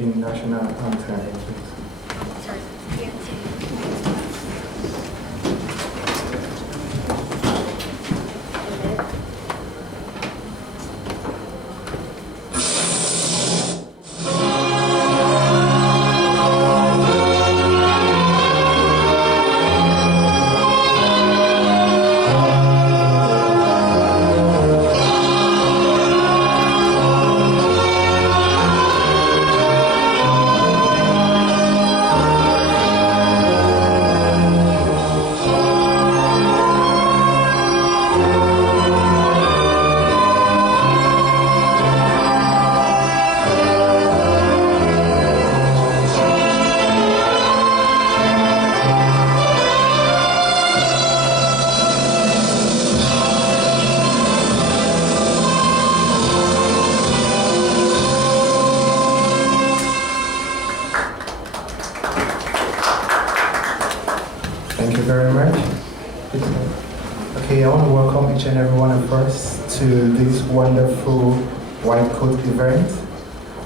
the national anthem, please. Thank you very much. Okay, I want to welcome each and every one of us to this wonderful white coat event.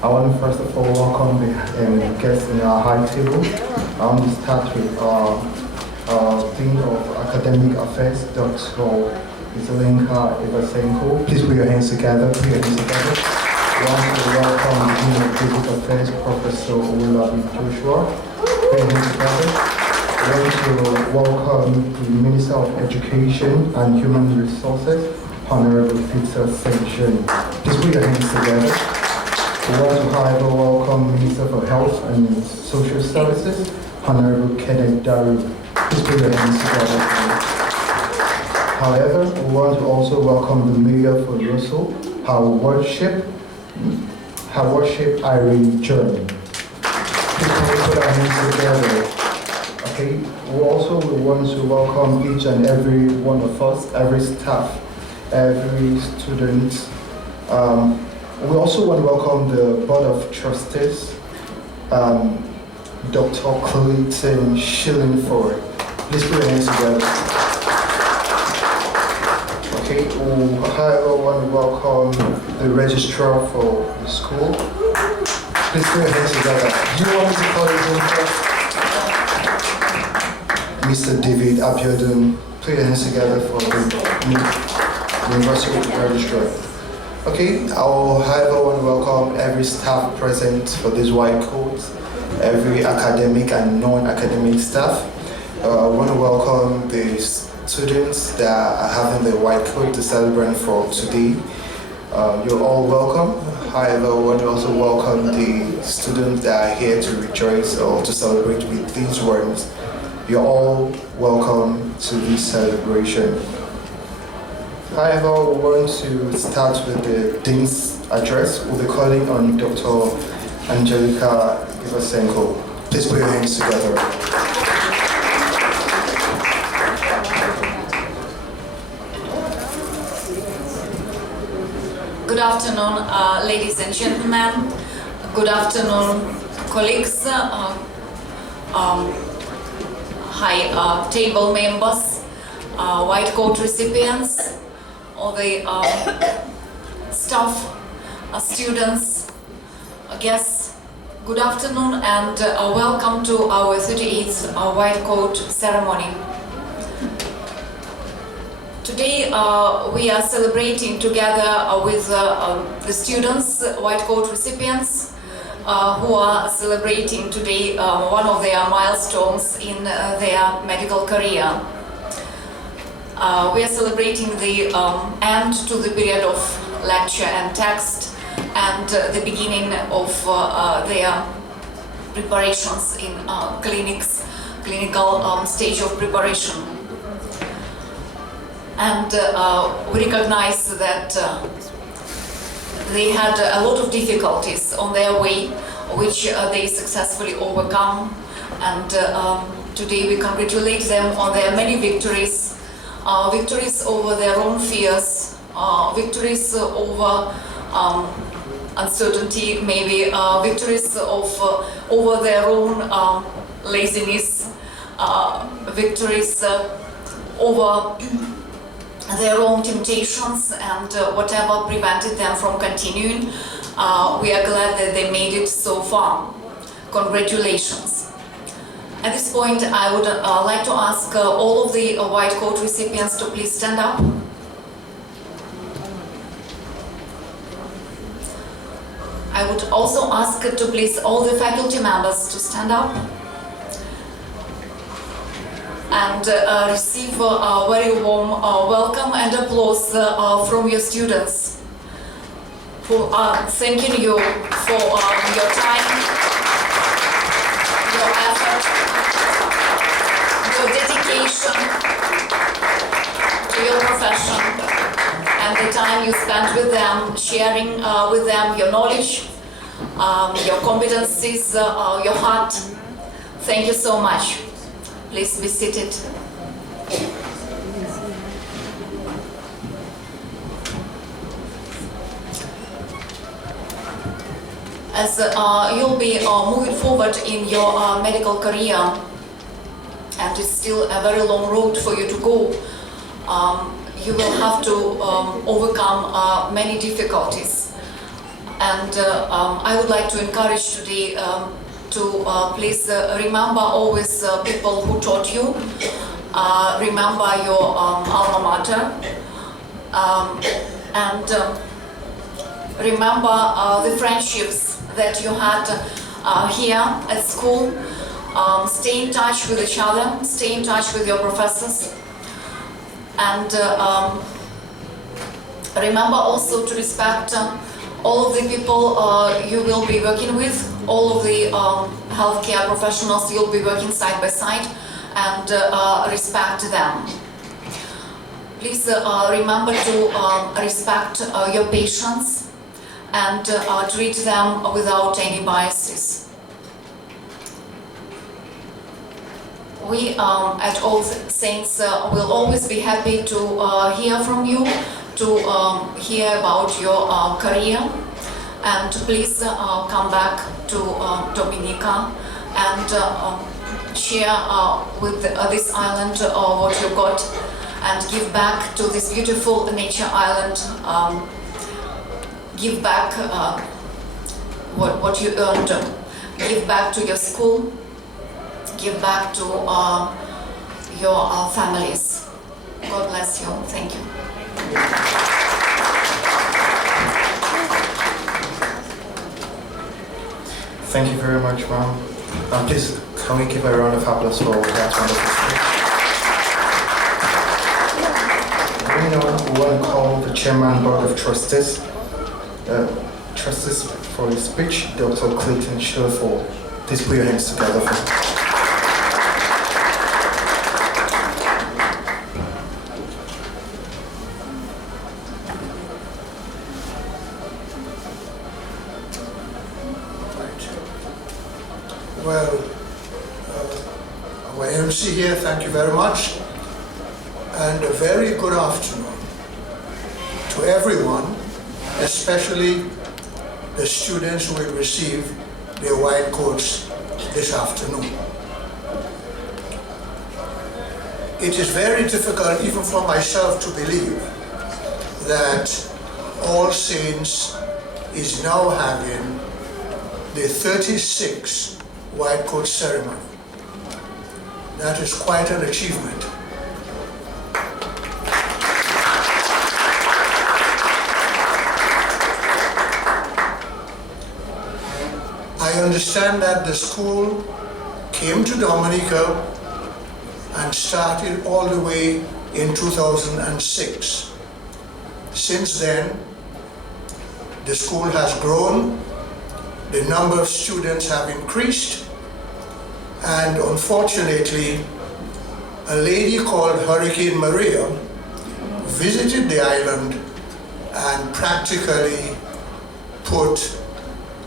I want to first of all welcome the guests in our high table. I want to start with our Dean of Academic Affairs, Dr. Dominica. Please put your hands together. Put your hands together. I want to welcome the Dean of Basic Affairs, Professor Owolabi Joshua. Put your hands together. I want to welcome the Minister of Education and Human Resources, Honorable Peter Section. Please put your hands together. We want to, however, welcome Minister for Health and Social Services, Honorable Kenneth Daru. Please put your hands together. However, we want to also welcome the Mayor for Russell, her worship Irene Journey. Please put our hands together. Okay, we also want to welcome each and every one of us, every staff, every student. We also want to welcome the Board of Trustees, Dr. Clayton Shillingford. Please put your hands together. Okay, we however want to welcome the registrar for the school. Please put your hands together. Do you want me to call his name first? Mr. David Abiodun, put your hands together for the University Registrar. Okay, I will however want to welcome every staff present for this white coat, every academic and non-academic staff. I want to welcome the students that are having the white coat to celebrate for today. You're all welcome. However, I want to also welcome the students that are here to rejoice or to celebrate with these words. You're all welcome to this celebration. However, we want to start with the Dean's address. We'll be calling on Dr. Angelica Ivasenko. Please put your hands together. Good afternoon, ladies and gentlemen. Good afternoon, colleagues. High table members, white coat recipients, all the staff, students, guests, good afternoon and welcome to our 38th white coat ceremony. Today we are celebrating together with the students, white coat recipients, who are celebrating today one of their milestones in their medical career. We are celebrating the end to the period of lecture and text and the beginning of their preparations in clinical stage of preparation. And we recognize that they had a lot of difficulties on their way, which they successfully overcome. And today we congratulate them on their many victories, victories over their own fears, victories over uncertainty, maybe victories over their own laziness, victories over their own temptations and whatever prevented them from continuing We are glad that they made it so far. Congratulations. At this point, I would like to ask all of the white coat recipients to please stand up. I would also ask to please all the faculty members to stand up and receive a very warm welcome and applause from your students who are thanking you for your time, your effort, your dedication to your profession, and the time you spent with them, sharing with them your knowledge, your competencies, your heart. Thank you so much. Please be seated. As you'll be moving forward in your medical career, and it's still a very long road for you to go, you will have to overcome many difficulties. And I would like to encourage today to please remember always people who taught you, remember your alma mater, and remember the friendships that you had here at school. Stay in touch with each other, stay in touch with your professors, and remember also to respect all of the people you will be working with, all of the healthcare professionals you'll be working side by side, and respect them. Please remember to respect your patients and treat them without any biases. We at All Saints will always be happy to hear from you, to hear about your career, and please come back to Dominica and share with this island what you got, and give back to this beautiful nature island. Give back what you earned. Give back to your school. Give back to your families. God bless you. Thank you. Thank you very much, ma'am. Please, can we give a round of applause for that wonderful speech? We want to call the Chairman Board of Trustees, for his speech, Dr. Clayton Sherford. Please put your hands together for him. Well, our MC here, thank you very much, and a very good afternoon to everyone, especially the students who will receive their white coats this afternoon. It is very difficult, even for myself, to believe that All Saints is now having the 36th white coat ceremony. That is quite an achievement. I understand that the school came to Dominica and started all the way in 2006. Since then, the school has grown, the number of students have increased, and unfortunately, a lady called Hurricane Maria visited the island and practically put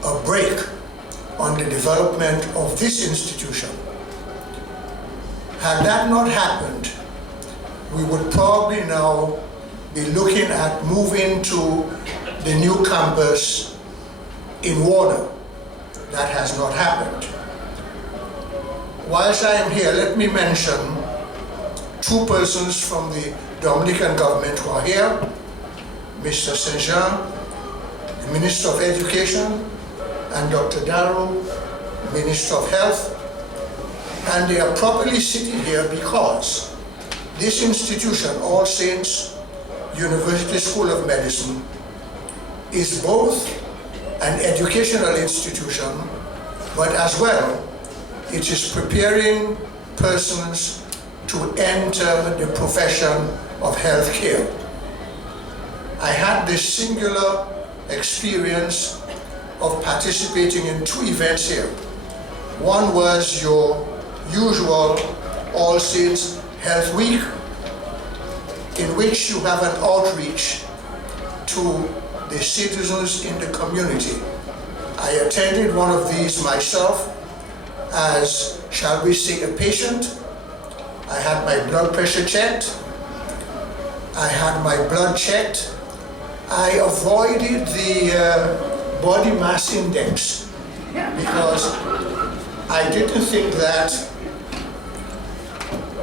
a brake on the development of this institution. Had that not happened, we would probably now be looking at moving to the new campus in Warner. That has not happened. Whilst I am here, let me mention two persons from the Dominican government who are here, Mr. Saint-Jean, the the Minister of Education, and Dr. Darrow, Minister of Health. And they are properly sitting here because this institution, All Saints University School of Medicine, is both an educational institution, but as well, it is preparing persons to enter the profession of healthcare. I had this singular experience of participating in 2 events here. One was your usual All Saints Health Week, in which you have an outreach to the citizens in the community. I attended one of these myself as, shall we say, a patient. I had my blood pressure checked. I had my blood checked. I avoided the body mass index because I didn't think that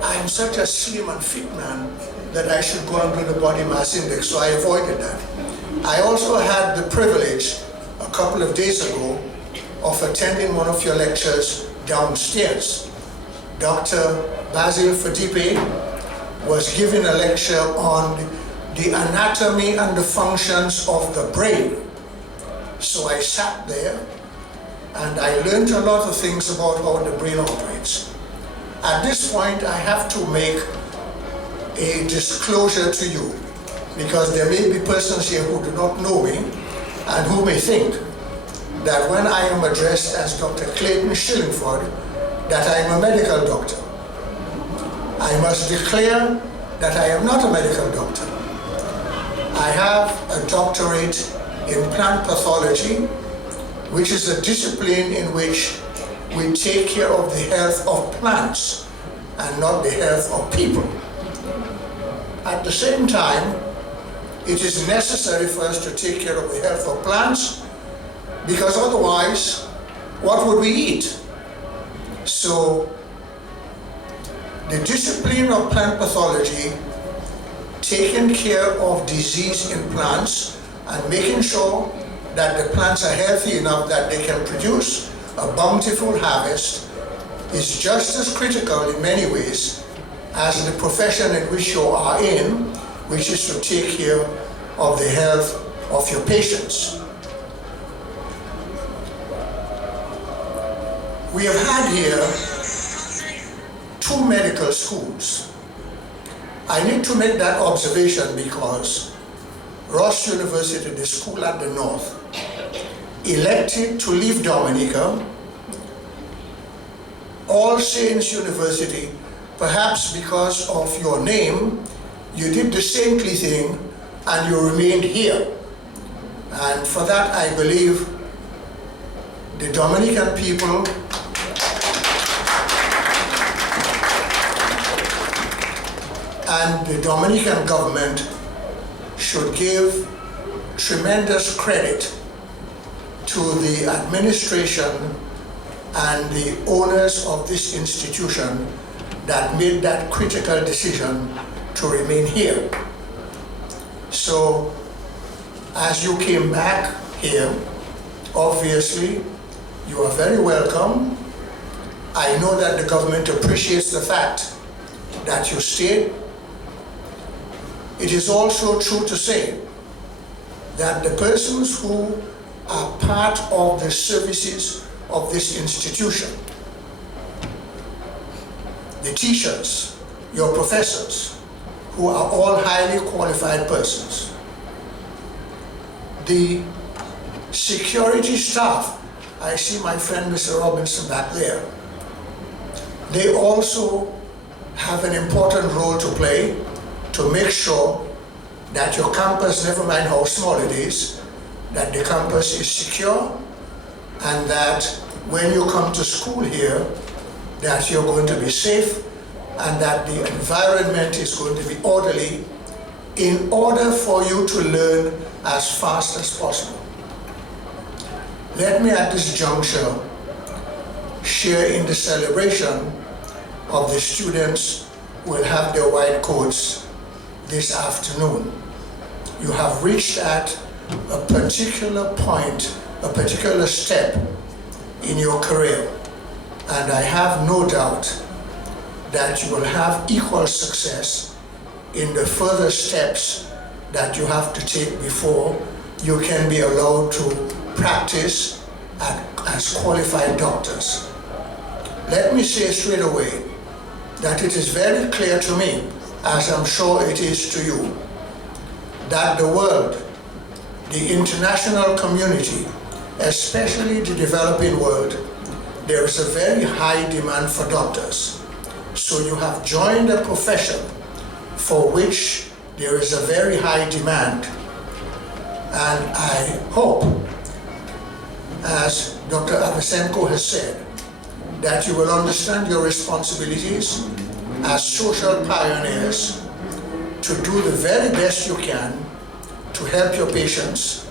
I'm such a slim and fit man that I should go and do the body mass index, so I avoided that. I also had the privilege a couple of days ago of attending one of your lectures downstairs. Dr. Basil Fadipe was giving a lecture on the anatomy and the functions of the brain. So I sat there and I learned a lot of things about how the brain operates. At this point, I have to make a disclosure to you, because there may be persons here who do not know me and who may think that when I am addressed as Dr. Clayton Shillingford, that I am a medical doctor. I must declare that I am not a medical doctor. I have a doctorate in plant pathology, which is a discipline in which we take care of the health of plants and not the health of people. At the same time, it is necessary for us to take care of the health of plants, because otherwise, what would we eat? So, the discipline of plant pathology, taking care of disease in plants and making sure that the plants are healthy enough that they can produce a bountiful harvest, is just as critical in many ways as the profession in which you are in, which is to take care of the health of your patients. We have had here 2 medical schools. I need to make that observation because Ross University, the school at the north, elected to leave Dominica. All Saints University, perhaps because of your name, you did the saintly thing and you remained here. And for that, I believe the Dominican people and the Dominican government should give tremendous credit to the administration and the owners of this institution that made that critical decision to remain here. So, as you came back here, obviously, you are very welcome. I know that the government appreciates the fact that you stayed. It is also true to say that the persons who are part of the services of this institution, the teachers, your professors, who are all highly qualified persons, the security staff, I see my friend Mr. Robinson back there, they also have an important role to play to make sure that your campus, never mind how small it is, that the campus is secure, and that when you come to school here, that you're going to be safe, and that the environment is going to be orderly in order for you to learn as fast as possible. Let me at this juncture share in the celebration of the students who will have their white coats this afternoon. You have reached at a particular point, a particular step in your career. And I have no doubt that you will have equal success in the further steps that you have to take before you can be allowed to practice as qualified doctors. Let me say straight away that it is very clear to me, as I'm sure it is to you, that the world, the international community, especially the developing world, there is a very high demand for doctors. So you have joined a profession for which there is a very high demand. And I hope, as Dr. Avisenko has said, that you will understand your responsibilities as social pioneers to do the very best you can to help your patients,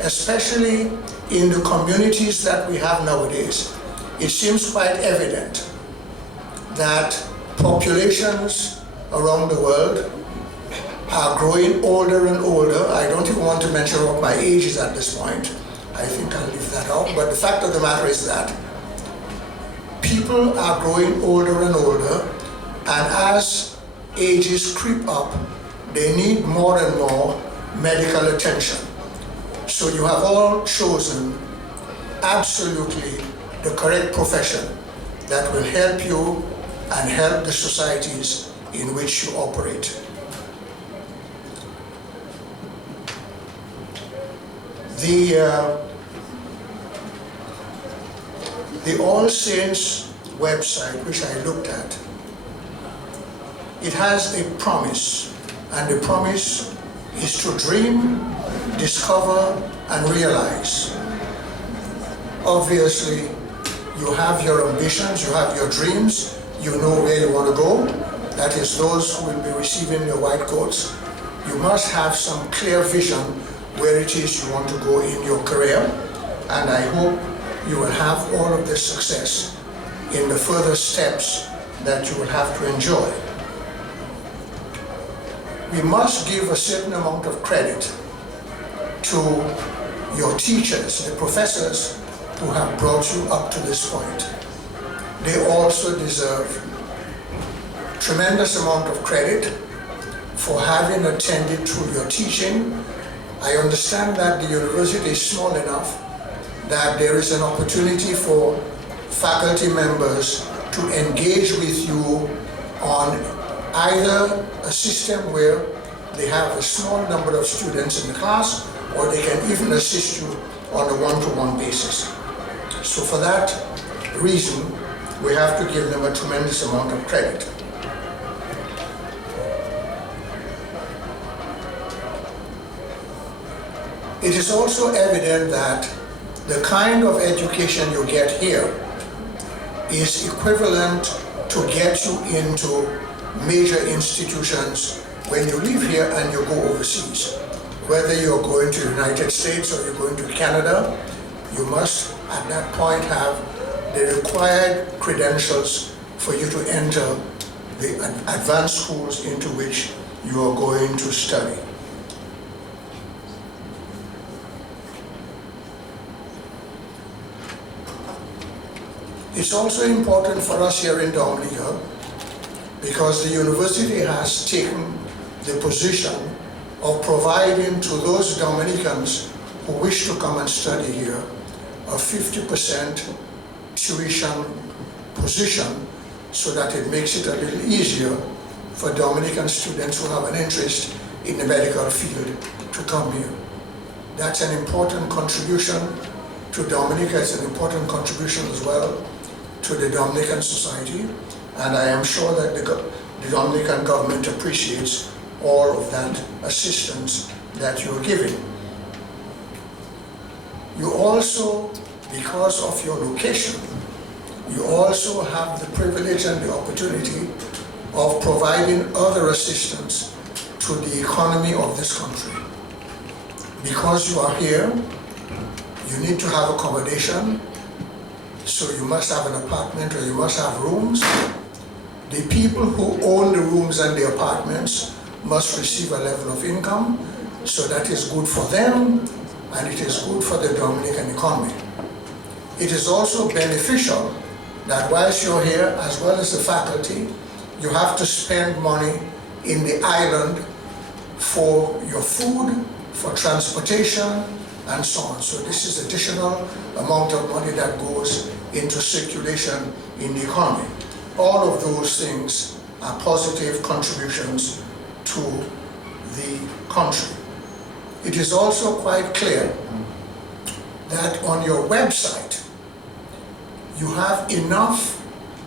especially in the communities that we have nowadays. It seems quite evident that populations around the world are growing older and older. I don't even want to mention what my age is at this point. I think I'll leave that out. But the fact of the matter is that people are growing older and older, and as ages creep up, they need more and more medical attention. So you have all chosen absolutely the correct profession that will help you and help the societies in which you operate. The All Saints website, which I looked at, it has a promise, and the promise is to dream, discover, and realize. Obviously, you have your ambitions, you have your dreams, you know where you want to go. That is, those who will be receiving your white coats. You must have some clear vision where it is you want to go in your career, and I hope you will have all of this success in the further steps that you will have to enjoy. We must give a certain amount of credit to your teachers, the professors who have brought you up to this point. They also deserve tremendous amount of credit for having attended to your teaching. I understand that the university is small enough that there is an opportunity for faculty members to engage with you on either a system where they have a small number of students in the class, or they can even assist you on a one-to-one basis. So for that reason, we have to give them a tremendous amount of credit. It is also evident that the kind of education you get here is equivalent to get you into major institutions when you leave here and you go overseas. Whether you're going to the United States or you're going to Canada, you must at that point have the required credentials for you to enter the advanced schools into which you are going to study. It's also important for us here in Dominica because the university has taken the position of providing to those Dominicans who wish to come and study here a 50% tuition position, so that it makes it a little easier for Dominican students who have an interest in the medical field to come here. That's an important contribution to Dominica. It's an important contribution as well to the Dominican society, and I am sure that the Dominican government appreciates all of that assistance that you're giving. You also, because of your location, you also have the privilege and the opportunity of providing other assistance to the economy of this country. Because you are here, you need to have accommodation, so you must have an apartment or you must have rooms. The people who own the rooms and the apartments must receive a level of income, So that is good for them, and it is good for the Dominican economy. It is also beneficial that whilst you're here, as well as the faculty, you have to spend money in the island for your food, for transportation, and so on. So this is additional amount of money that goes into circulation in the economy. All of those things are positive contributions to the country. It is also quite clear that on your website, you have enough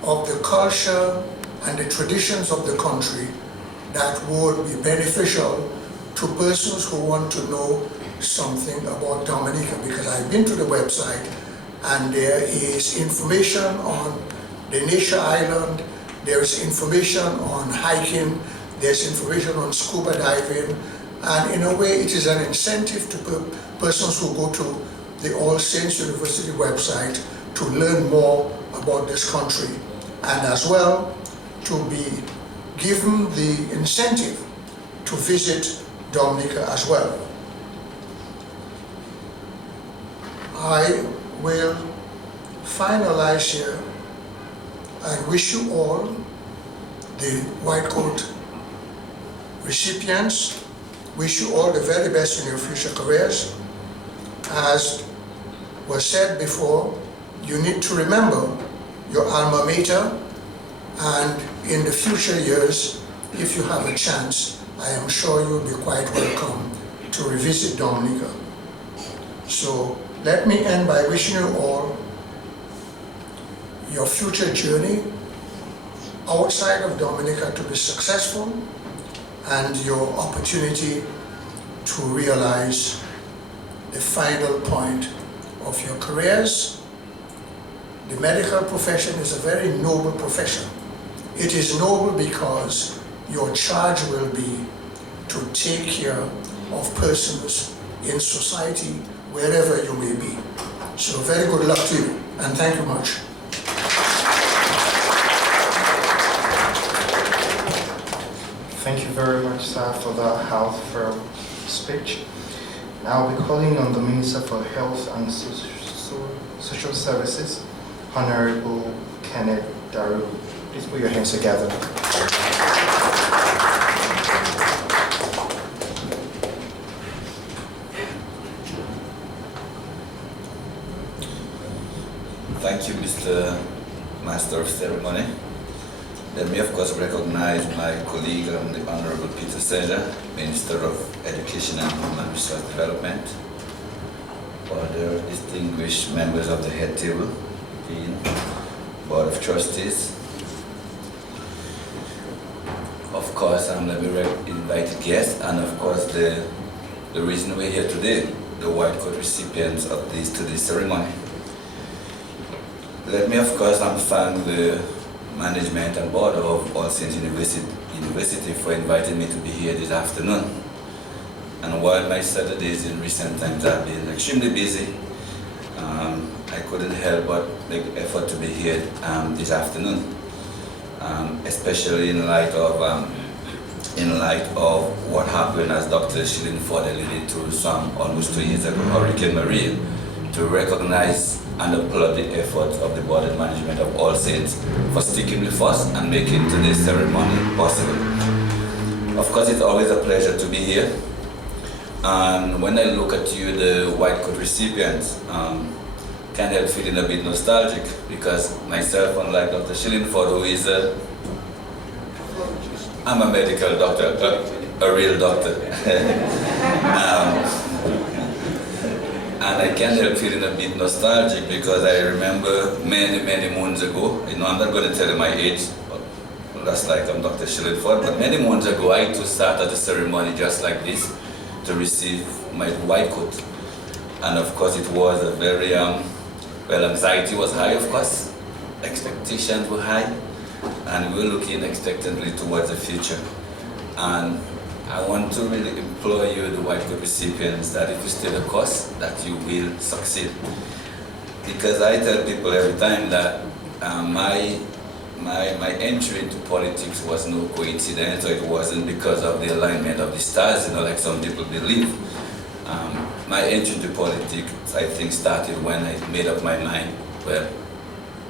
of the culture and the traditions of the country that would be beneficial to persons who want to know something about Dominica, because I've been to the website and there is information on the Nature Island, there is information on hiking, there's information on scuba diving, and in a way it is an incentive to persons who go to the All Saints University website to learn more about this country, and as well to be given the incentive to visit Dominica as well. I will finalize here and wish you all, the White Coat recipients, wish you all the very best in your future careers. As was said before, you need to remember your alma mater, and in the future years, if you have a chance, I am sure you'll be quite welcome to revisit Dominica. So let me end by wishing you all your future journey outside of Dominica to be successful, and your opportunity to realize the final point of your careers. The medical profession is a very noble profession. It is noble because your charge will be to take care of persons in society wherever you may be. So very good luck to you, and thank you much. Thank you very much, sir, for the healthful speech. Now I'll be calling on the Minister for Health and Social Services, Honorable Kenneth Daru. Please put your hands together. Thank you, Mr. Master of Ceremony. Let me, of course, recognize my colleague, the Honorable Peter Seja, Minister of Education and Human Resource Development, other distinguished members of the head table, Dean, Board of Trustees. Of course, I'm the invited guest, and of course, the reason we're here today, the White Coat recipients of today's ceremony. Let me, of course, thank the management and board of All Saints University for inviting me to be here this afternoon. And while my Saturdays in recent times have been extremely busy, I couldn't help but make effort to be here this afternoon, especially in light of what happened, as Dr. Shillingford alluded to almost 2 years ago, Hurricane Maria, to recognize and applaud the efforts of the board and management of All Saints for sticking with us and making today's ceremony possible. Of course, it's always a pleasure to be here. And when I look at you, the White Coat recipients, can't help feeling a bit nostalgic, because myself, unlike Dr. Shillingford, who is I'm a medical doctor, a real doctor. And I can't help feeling a bit nostalgic, because I remember many moons ago, I'm not going to tell you my age, that's like I'm Dr. Shillingford, but many moons ago I too sat at a ceremony just like this to receive my white coat. And of course it was a very, well, anxiety was high, of course, expectations were high, and we were looking expectantly towards the future. And I want to really implore you, the White Coat recipients, that if you stay the course, that you will succeed. Because I tell people every time that my my entry into politics was no coincidence, or it wasn't because of the alignment of the stars, like some people believe. My entry into politics, I think, started when I made up my mind, well,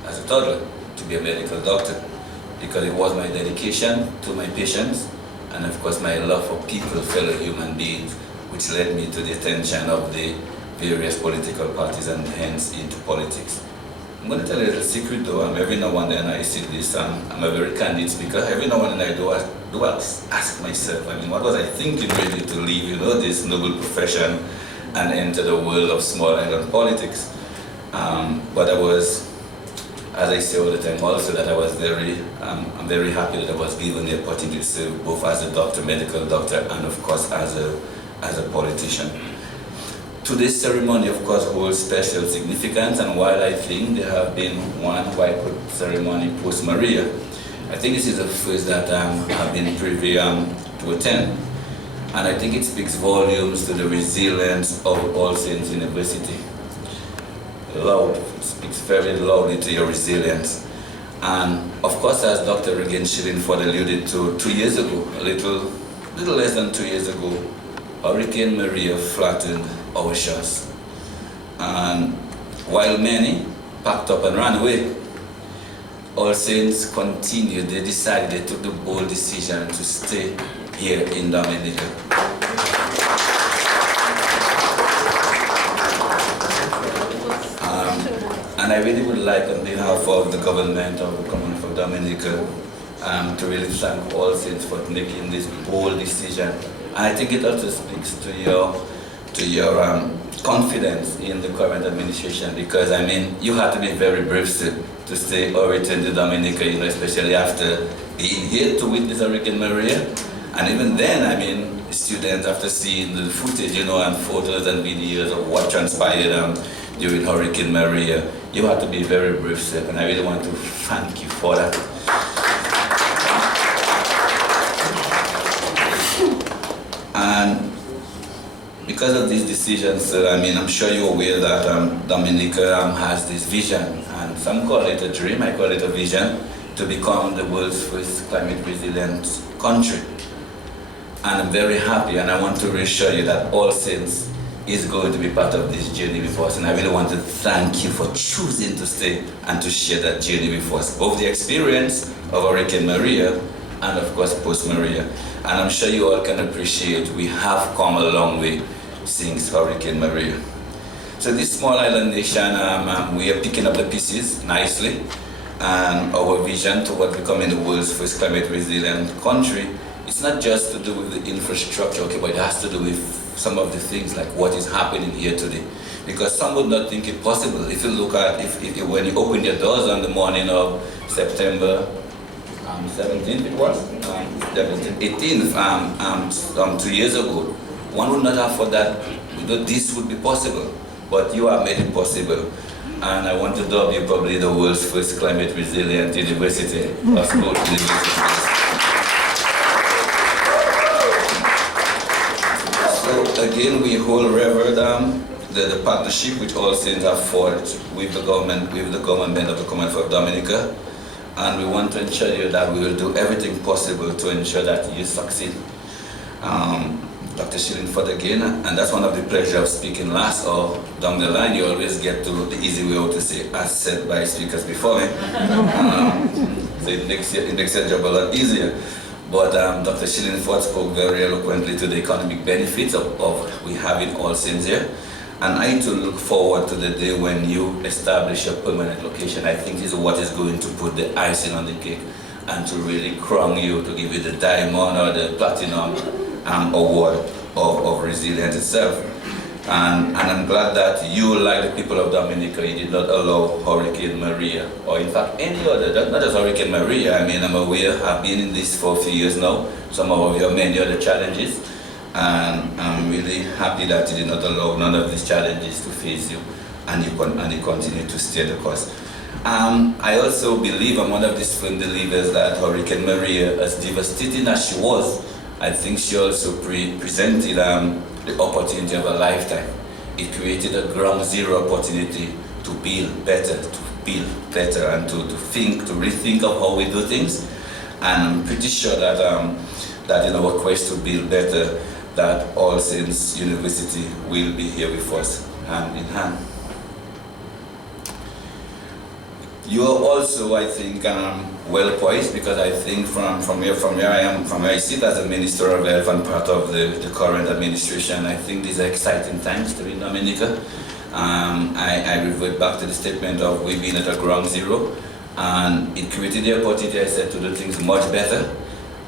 as a toddler, to be a medical doctor, because it was my dedication to my patients, and of course my love for people, fellow human beings, which led me to the attention of the various political parties and hence into politics. I'm going to tell you a little secret though. Every now and then I see this, I'm a very candid speaker. Every now and then I do ask myself, what was I thinking really to leave, this noble profession and enter the world of small island politics? But I was, as I say all the time also, that I was I'm very happy that I was given the opportunity to serve both as a doctor, medical doctor, and of course as a politician. Today's ceremony, of course, holds special significance, and while I think there have been one white coat ceremony post-Maria, I think this is the first that I've been privy to attend. And I think it speaks volumes to the resilience of All Saints University. It speaks very loudly to your resilience. And of course, as Dr. Regan Shillingford alluded to 2 years ago, a little less than 2 years ago, Hurricane Maria flattened our shores. And while many packed up and ran away, All Saints continued. They decided, they took the bold decision to stay here in Dominica. And I really would like, on behalf of the government of the Commonwealth of Dominica, to really thank All Saints for making this bold decision. And I think it also speaks to your confidence in the current administration, because you had to be very brave to stay or return to Dominica, especially after being here to witness Hurricane Maria. And even then, students, after seeing the footage, and photos and videos of what transpired during Hurricane Maria, you had to be very brave, sir, and I really want to thank you for that. And because of these decisions, I'm sure you're aware that Dominica has this vision, and some call it a dream, I call it a vision, to become the world's first climate resilient country. And I'm very happy, and I want to reassure you that All Saints is going to be part of this journey with us, and I really want to thank you for choosing to stay and to share that journey with us, both the experience of Hurricane Maria and of course post-Maria. And I'm sure you all can appreciate we have come a long way since Hurricane Maria. So this small island nation, we are picking up the pieces nicely, and our vision towards becoming the world's first climate resilient country, it's not just to do with the infrastructure, okay, but it has to do with some of the things like what is happening here today. Because some would not think it possible. If you look at, when you open your doors on the morning of September 17th, it was? 18th, 2 years ago, one would not have thought that this would be possible, but you have made it possible. And I want to dub you probably the world's first climate resilient university, or school university. So again, we hold revered the partnership which All Saints have forged with the government of the Commonwealth of Dominica, and we want to ensure you that we will do everything possible to ensure that you succeed. Dr. Shillingford again, and that's one of the pleasure of speaking last or down the line. You always get to the easy way out to say, as said by speakers before me. So it makes your job a lot easier. But Dr. Shillingford spoke very eloquently to the economic benefits of we having All Saints here. And I too look forward to the day when you establish your permanent location. I think this is what is going to put the icing on the cake and to really crown you, to give you the diamond or the platinum award of resilience itself. And I'm glad that you, like the people of Dominica, you did not allow Hurricane Maria, or in fact any other, not just Hurricane Maria. I'm aware, I've been in this for a few years now, some of your many other challenges, and I'm really happy that you did not allow none of these challenges to face you, and you continue to steer the course. I also believe, I'm one of these firm believers, that Hurricane Maria, as devastating as she was, I think she also presented the opportunity of a lifetime. It created a ground zero opportunity to build better, to build better and to rethink of how we do things. And I'm pretty sure that that in our quest to build better, that All Saints University will be here with us hand in hand. You are also, I think, well poised, because I think from where I sit as a Minister of Health and part of the current administration, I think these are exciting times to be in Dominica. I revert back to the statement of we being at a ground zero, and it created the opportunity, I said, to do things much better.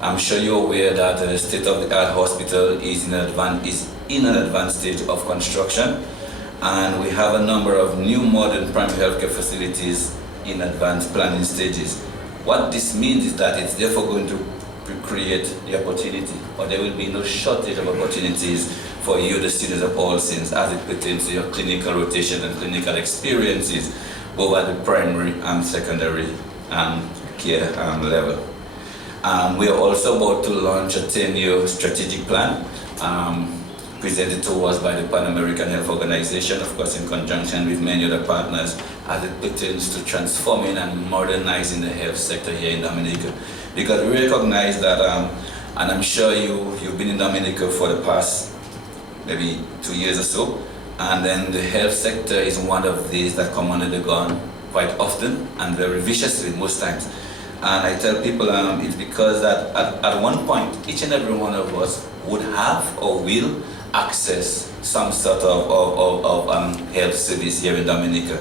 I'm sure you're aware that the state-of-the-art hospital is in an advanced stage of construction, and we have a number of new modern primary healthcare facilities in advanced planning stages. What this means is that it's therefore going to create the opportunity, or there will be no shortage of opportunities for you, the students of All Saints, as it pertains to your clinical rotation and clinical experiences, both at the primary and secondary care level. We are also about to launch a 10-year strategic plan presented to us by the Pan American Health Organization, of course in conjunction with many other partners, as it pertains to transforming and modernizing the health sector here in Dominica. Because we recognize that, and I'm sure you've been in Dominica for the past maybe 2 years or so, and then the health sector is one of these that come under the gun quite often and very viciously most times. And I tell people it's because that at one point, each and every one of us would have or will access some sort of health service here in Dominica.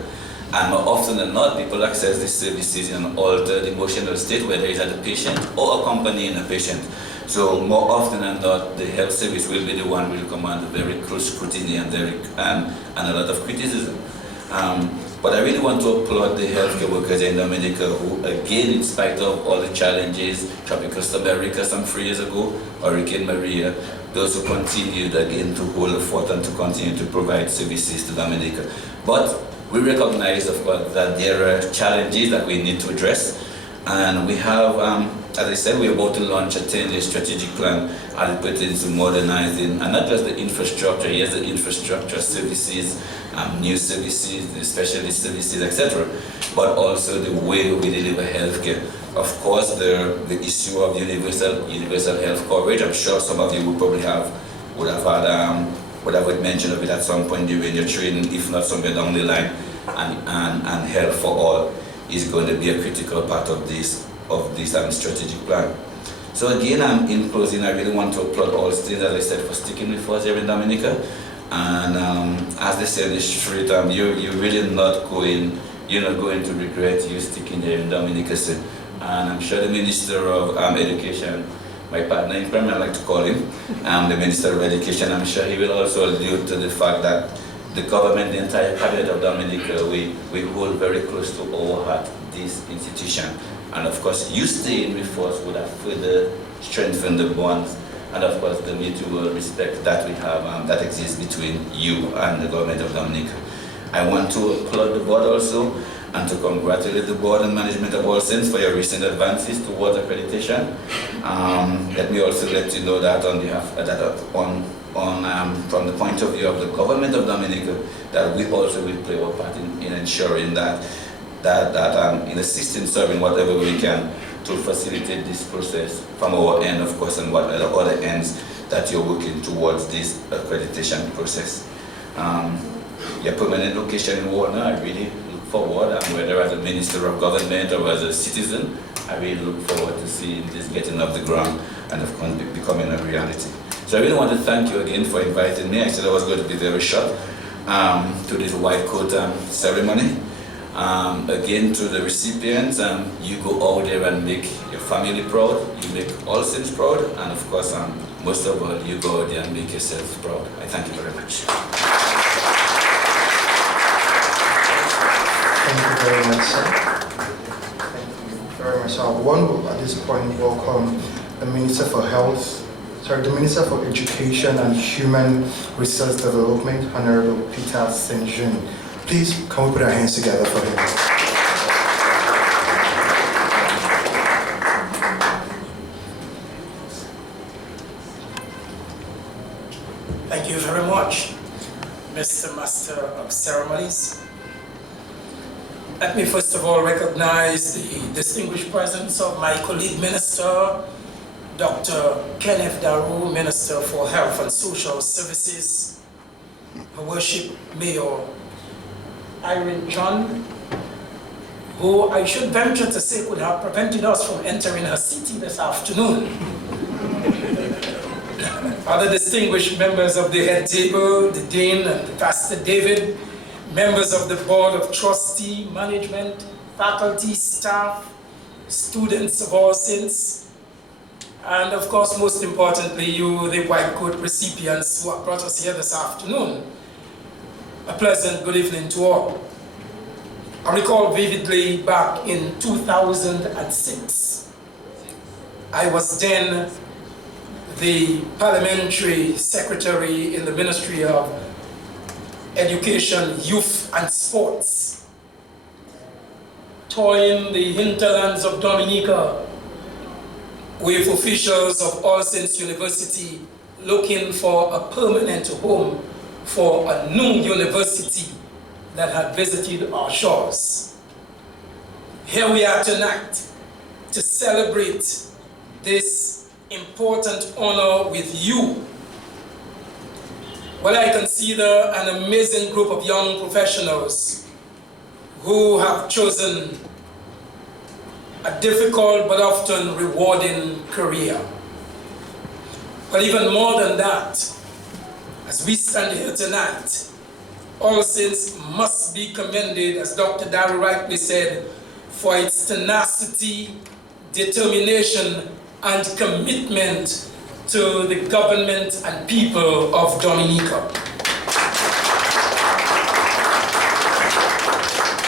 And more often than not, people access these services in an altered emotional state, whether it's at the patient or accompanying a patient. So more often than not, the health service will be the one will command very close scrutiny and a lot of criticism. But I really want to applaud the healthcare workers in Dominica who, again, in spite of all the challenges, Tropical Storm Erika some 3 years ago, Hurricane Maria, those who continued again to hold the fort and to continue to provide services to Dominica. But we recognize, of course, that there are challenges that we need to address. And we have, as I said, we're about to launch a 10-year strategic plan as it pertains to modernizing, and not just the infrastructure, yes, the infrastructure services, new services, the specialist services, etc., but also the way we deliver healthcare. Of course, the issue of universal health coverage. I'm sure some of you would probably would have mentioned of it at some point during your training, if not somewhere down the line, and health for all is going to be a critical part of this strategic plan. So again, in closing, I really want to applaud all students, as I said, for sticking with us here in Dominica. And as they say in the street, you're really not going to regret you sticking here in Dominica. And I'm sure the Minister of Education, my partner in crime, I like to call him, the Minister of Education, I'm sure he will also allude to the fact that the government, the entire cabinet of Dominica, we hold very close to our heart this institution. And of course, you staying with us would have further strengthened the bonds and of course the mutual respect that we have that exists between you and the government of Dominica. I want to applaud the board also and to congratulate the board and management of All Saints for your recent advances towards accreditation. Let me also let you know that on behalf from the point of view of the government of Dominica, that we also will play our part in ensuring that in assisting, serving whatever we can to facilitate this process from our end, of course, and what other ends that you're working towards this accreditation process. Your permanent location in Warner, I really look forward, and whether as a minister of government or as a citizen, I really look forward to seeing this getting off the ground and of course becoming a reality. So I really want to thank you again for inviting me. I said I was going to be very short to this white coat ceremony. Again, to the recipients, you go out there and make your family proud, you make All Saints proud, and of course, most of all, you go out there and make yourself proud. I thank you very much. Thank you very much, sir. Thank you very much. I want to, at this point, welcome the Minister for the Minister for Education and Human Resource Development, Honorable Peter St. Jean. Please, can we put our hands together for him? Thank you very much, Mr. Master of Ceremonies. Let me first of all recognize the distinguished presence of my colleague minister, Dr. Kenneth Daru, Minister for Health and Social Services, Her Worship Mayor Irene John, who I should venture to say could have prevented us from entering her city this afternoon. Other distinguished members of the head table, the Dean and Pastor David, members of the Board of Trustee, management, faculty, staff, students of all saints, and of course, most importantly, you, the white coat recipients who have brought us here this afternoon. A pleasant good evening to all. I recall vividly back in 2006, I was then the parliamentary secretary in the Ministry of Education, Youth and Sports, touring the hinterlands of Dominica with officials of All Saints University looking for a permanent home for a new university that had visited our shores. Here we are tonight to celebrate this important honor with you. Well, I consider an amazing group of young professionals who have chosen a difficult but often rewarding career. But even more than that, as we stand here tonight, All Saints must be commended, as Dr. Daru rightly said, for its tenacity, determination, and commitment to the government and people of Dominica.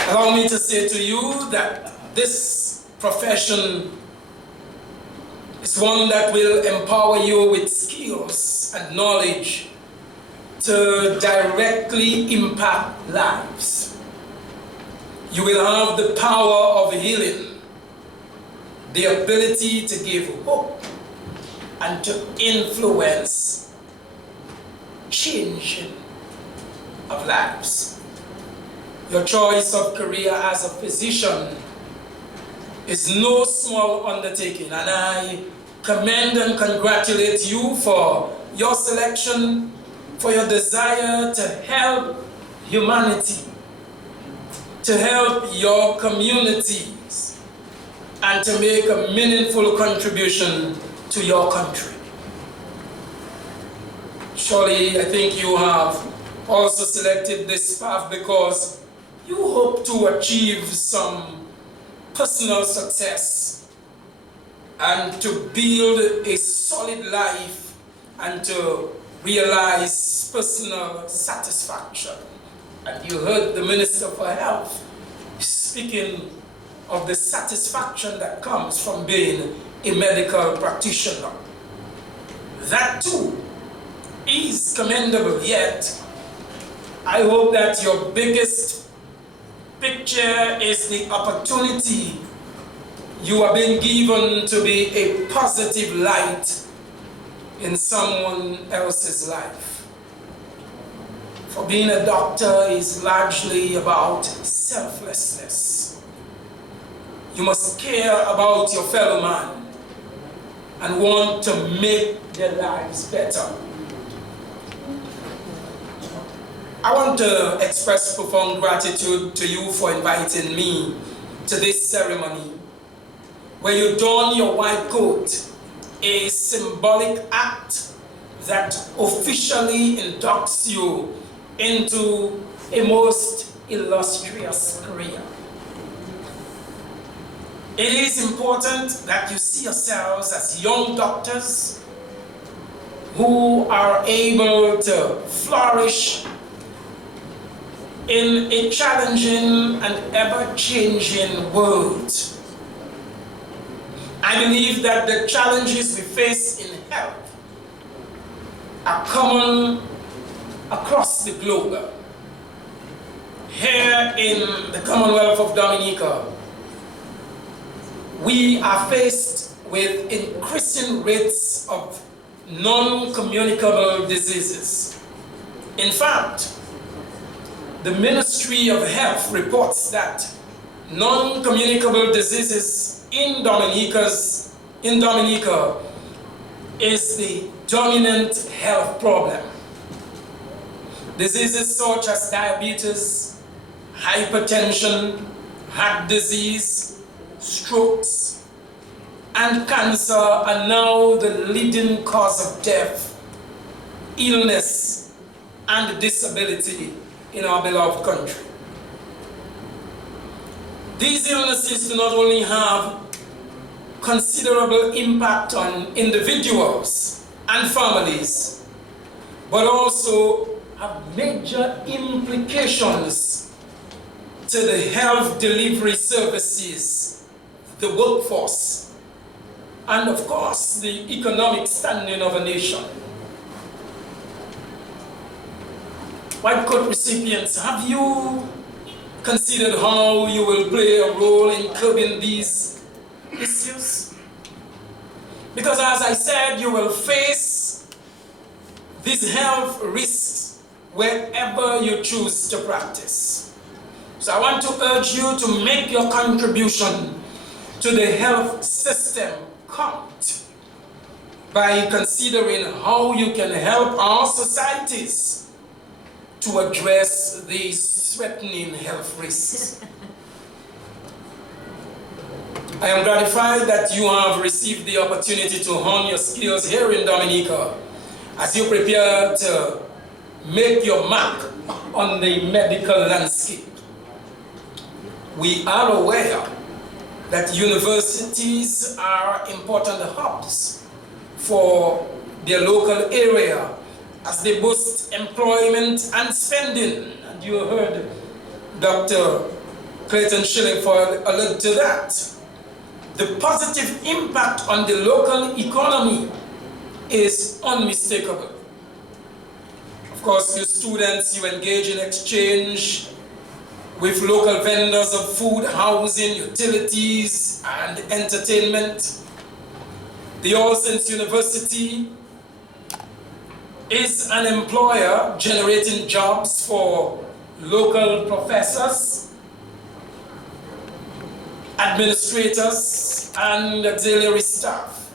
Allow me to say to you that this profession is one that will empower you with skills and knowledge to directly impact lives. You will have the power of healing, the ability to give hope, and to influence change of lives. Your choice of career as a physician is no small undertaking, and I commend and congratulate you for your selection, for your desire to help humanity, to help your communities, and to make a meaningful contribution to your country. Surely, I think you have also selected this path because you hope to achieve some personal success and to build a solid life and to realize personal satisfaction. And you heard the Minister for Health speaking of the satisfaction that comes from being a medical practitioner. That too is commendable, yet I hope that your biggest picture is the opportunity you are being given to be a positive light in someone else's life. For being a doctor is largely about selflessness. You must care about your fellow man and want to make their lives better. I want to express profound gratitude to you for inviting me to this ceremony where you don your white coat, a symbolic act that officially inducts you into a most illustrious career. It is important that you see yourselves as young doctors who are able to flourish in a challenging and ever-changing world. I believe that the challenges we face in health are common across the globe. Here in the Commonwealth of Dominica, we are faced with increasing rates of non-communicable diseases. In fact, the Ministry of Health reports that non-communicable diseases in Dominica is the dominant health problem. Diseases such as diabetes, hypertension, heart disease, strokes, and cancer are now the leading cause of death, illness, and disability in our beloved country. These illnesses do not only have considerable impact on individuals and families, but also have major implications to the health delivery services, the workforce, and of course, the economic standing of a nation. White coat recipients, have you considered how you will play a role in curbing these issues? Because as I said, you will face these health risks wherever you choose to practice. So I want to urge you to make your contribution to the health system count by considering how you can help our societies to address these threatening health risks. I am gratified that you have received the opportunity to hone your skills here in Dominica as you prepare to make your mark on the medical landscape. We are aware that universities are important hubs for their local area as they boost employment and spending. And you heard Dr. Clayton Shillingford allude to that. The positive impact on the local economy is unmistakable. Of course, you students, you engage in exchange with local vendors of food, housing, utilities, and entertainment. The All Saints University is an employer generating jobs for local professors, administrators, and auxiliary staff.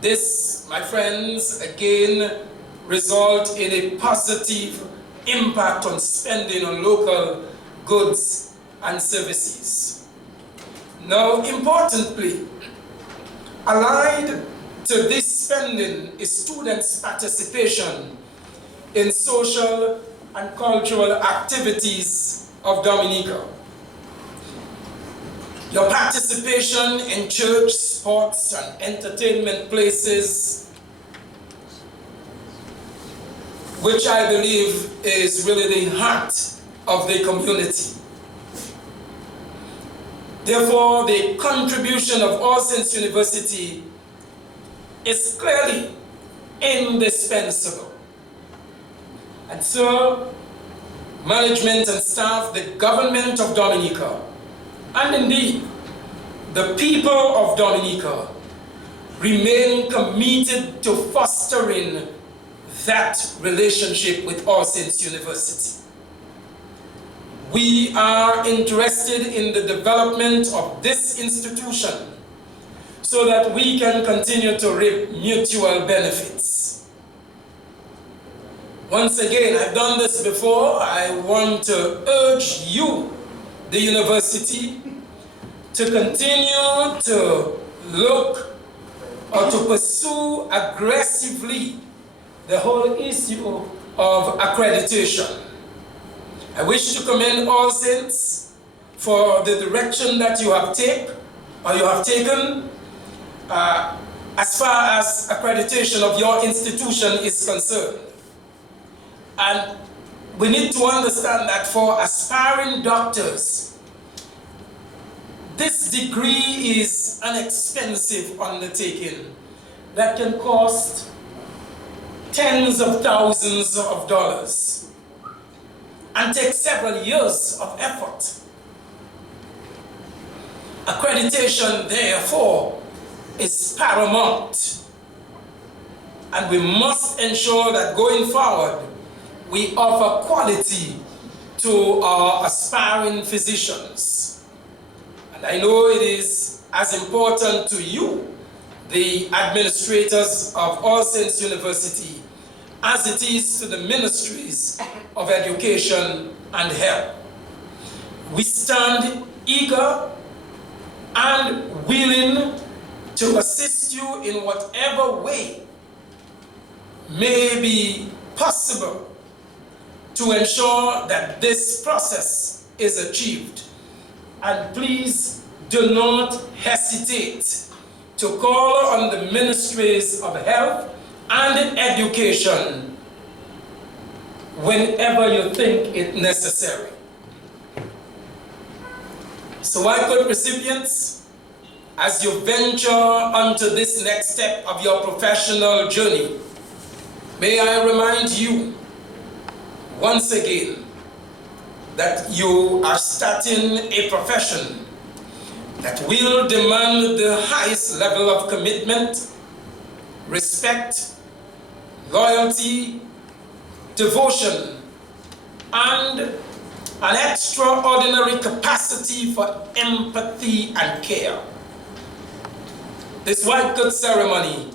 This, my friends, again, result in a positive impact on spending on local goods and services. Now, importantly, allied to this spending is students' participation in social and cultural activities of Dominica. Your participation in church, sports, and entertainment places, which I believe is really the heart of the community. Therefore, the contribution of All Saints University is clearly indispensable. And so, management and staff, the government of Dominica, and indeed, the people of Dominica remain committed to fostering that relationship with All Saints University. We are interested in the development of this institution so that we can continue to reap mutual benefits. Once again, I've done this before. I want to urge you, the university, to continue to look or to pursue aggressively the whole issue of accreditation. I wish to commend All Saints for the direction that you have taken as far as accreditation of your institution is concerned. And we need to understand that for aspiring doctors, this degree is an expensive undertaking that can cost tens of thousands of dollars and take several years of effort. Accreditation, therefore, is paramount, and we must ensure that going forward we offer quality to our aspiring physicians. And I know it is as important to you, the administrators of All Saints University, as it is to the ministries of education and health. We stand eager and willing to assist you in whatever way may be possible to ensure that this process is achieved. And please do not hesitate to call on the ministries of health and education whenever you think it necessary. So White Coat recipients, as you venture onto this next step of your professional journey, may I remind you once again that you are starting a profession that will demand the highest level of commitment, respect, loyalty, devotion, and an extraordinary capacity for empathy and care. This White Coat ceremony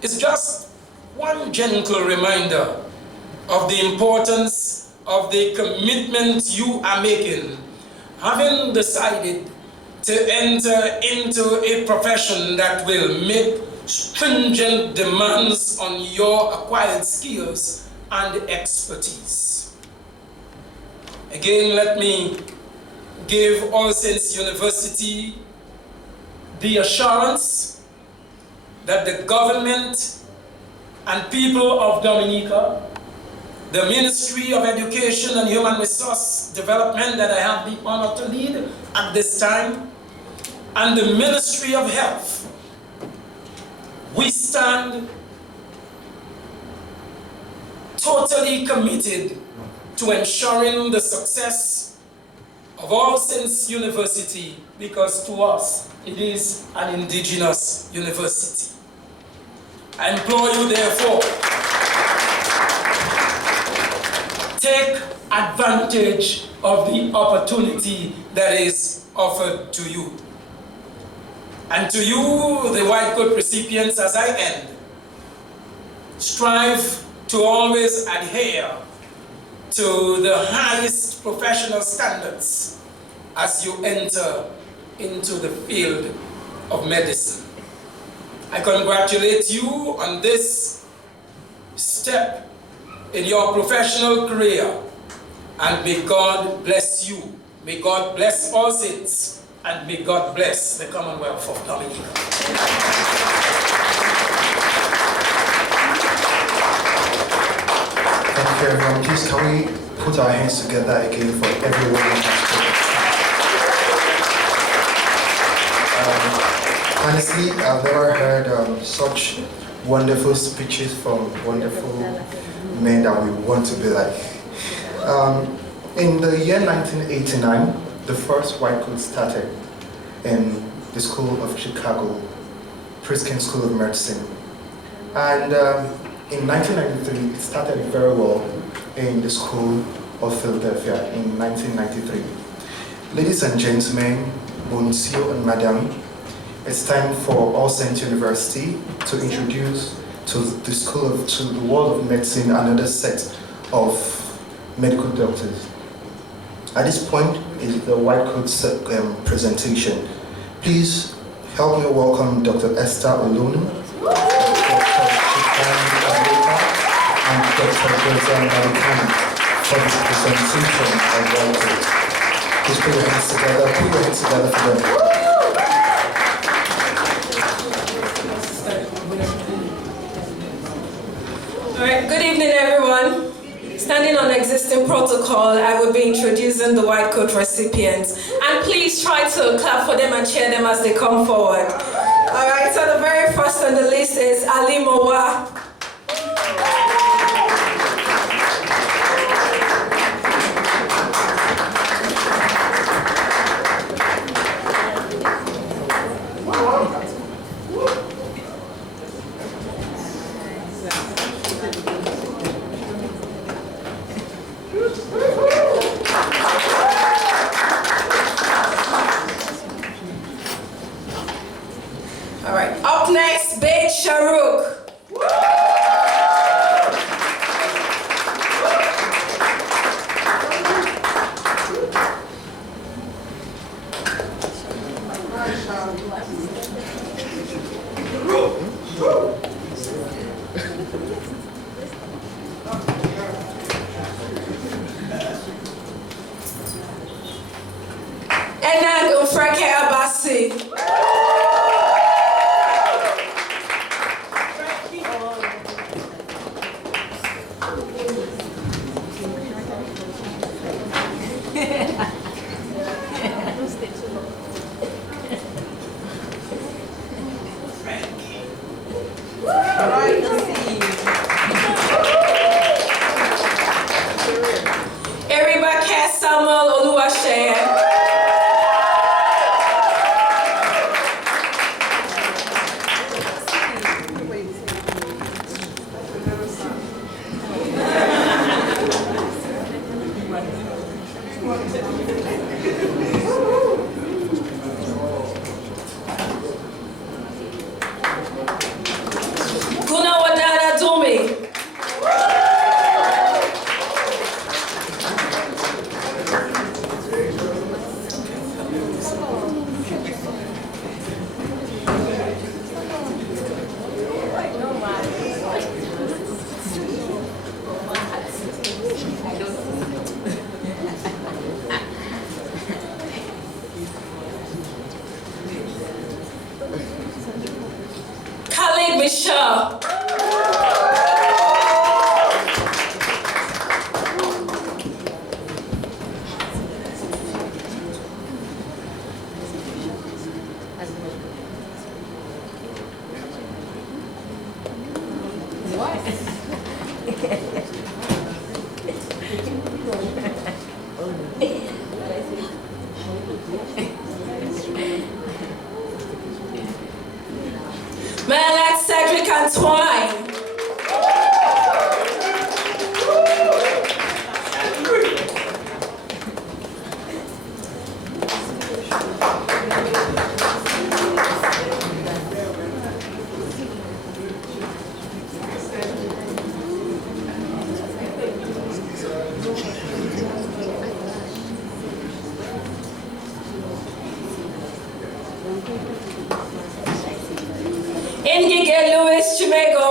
is just one gentle reminder of the importance of the commitment you are making, having decided to enter into a profession that will make stringent demands on your acquired skills and expertise. Again, let me give All Saints University the assurance that the government and people of Dominica, the Ministry of Education and Human Resource Development that I have the honor to lead at this time, and the Ministry of Health, we stand totally committed to ensuring the success of All Saints University, because to us it is an indigenous university. I implore you therefore, take advantage of the opportunity that is offered to you. And to you, the White Coat recipients, as I end, strive to always adhere to the highest professional standards as you enter into the field of medicine. I congratulate you on this step in your professional career, and may God bless you. May God bless All Saints, and may God bless the Commonwealth of Dominica. Thank you, everyone. Please, can we put our hands together again for everyone? Honestly, I've never heard such wonderful speeches from wonderful men that we want to be like. In the year 1989, the first White Coat started in the School of Chicago, Priskin School of Medicine. And in 1993, it started very well in the School of Philadelphia in 1993. Ladies and gentlemen, Monsieur and Madame, it's time for All Saints University to introduce to the world of medicine another set of medical doctors. At this point is the White Coat presentation. Please help me welcome Dr. Esther Olunu, Dr. Chikan Abeka, and Dr. Jose Malikani for this presentation of White Coat. Please put your hands together for them. All right, good evening, everyone. Standing on existing protocol, I will be introducing the White Coat recipients. And please try to clap for them and cheer them as they come forward. All right, so the very first on the list is Ali Mowa. All right, up next, Bait Sharouk. Enang Ufrake Abasi. Eribake Samuel Oluwase. Guna Wadana Dumi. Khalid Michelle. Malak Cedric Antoine. Ingige Louis Chimego.